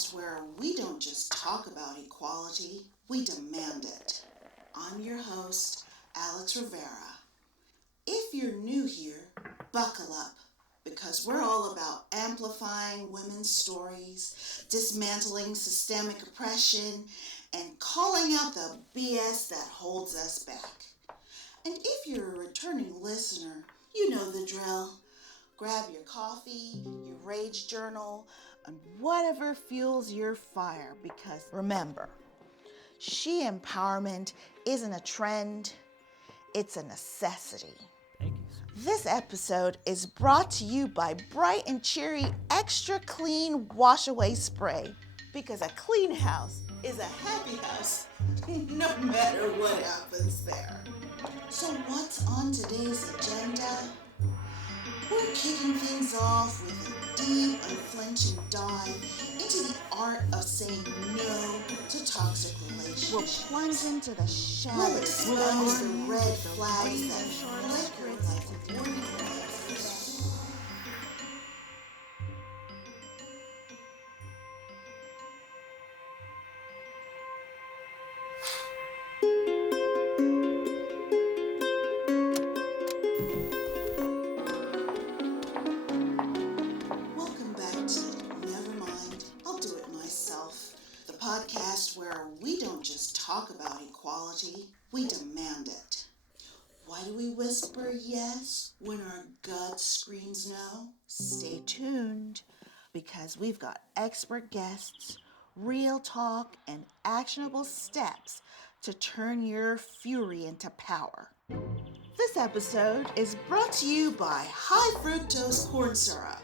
podcast where we don't just talk about equality, we demand it. I'm your host, Alex Rivera. If you're new here, buckle up, because we're all about amplifying women's stories, dismantling systemic oppression, and calling out the BS that holds us back. And if you're a returning listener, you know the drill. Grab your coffee, your rage journal, and whatever fuels your fire, because remember, she empowerment isn't a trend, it's a necessity. Thank you, sir. This episode is brought to you by Bright and Cheery Extra Clean Wash Away Spray, because a clean house is a happy house, no matter what happens there. So what's on today's agenda? We're kicking things off with a deep, unflinching dive into the art of saying no to toxic relationships. We'll plunge into the shadows. We'll expose the red flags that flicker like warning lights. Welcome back to Never Mind, I'll Do It Myself, the podcast where we don't just talk about equality, we demand it. Why do we whisper yes when our gut screams no? Stay tuned, because we've got expert guests, real talk, and actionable steps to turn your fury into power. This episode is brought to you by high fructose corn syrup,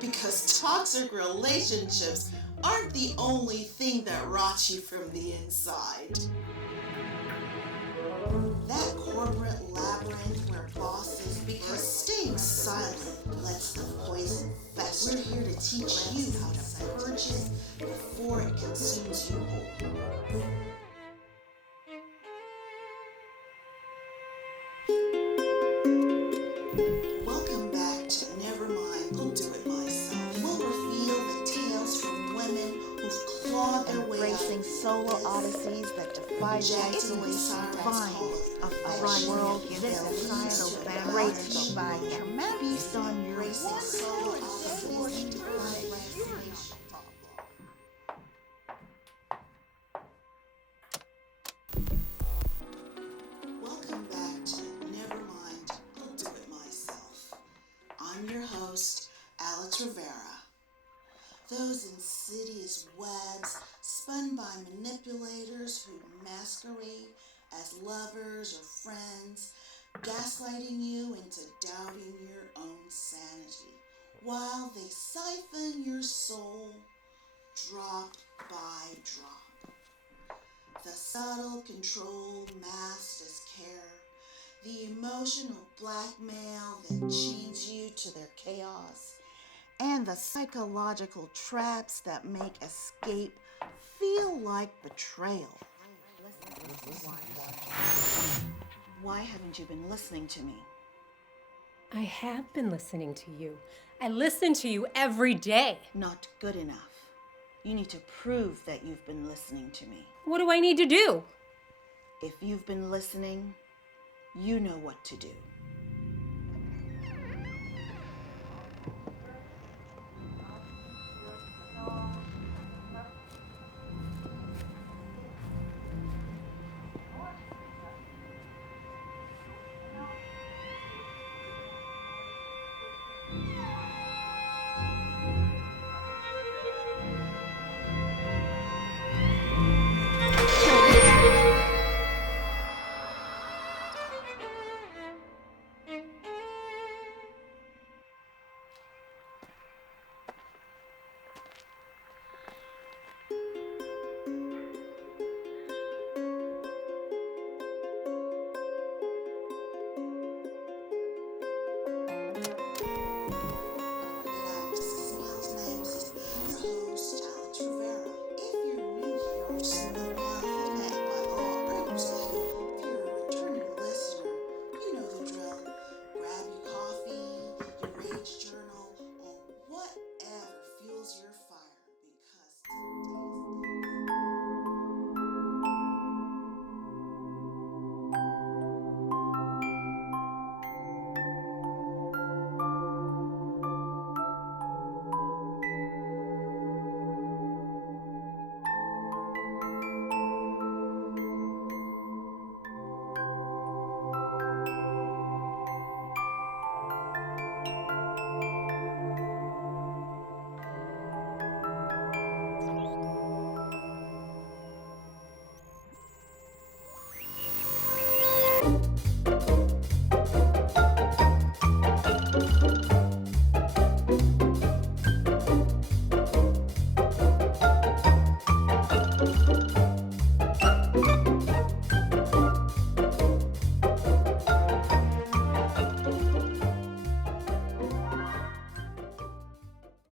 because toxic relationships aren't the only thing that rots you from the inside. That corporate labyrinth where bosses, because staying silent lets the poison fester. We're here to teach you how to purge it before it consumes you whole. Welcome back to Never Mind, I'll Do It Myself. We'll reveal the tales from women who've clawed their way embracing solo odysseys that defy the isolation of a right world in this societal battle by feast on your solo odysseys to find refuge. Welcome back to Never Mind, I'll Do It Myself. I'm your host, Alex Rivera. Those insidious webs spun by manipulators who masquerade as lovers or friends, gaslighting you into doubting your own sanity, while they siphon your soul drop by drop. The subtle control masked as care, the emotional blackmail that chains you to their chaos, and the psychological traps that make escape feel like betrayal. Why haven't you been listening to me? I have been listening to you. I listen to you every day. Not good enough. You need to prove that you've been listening to me. What do I need to do? If you've been listening, you know what to do.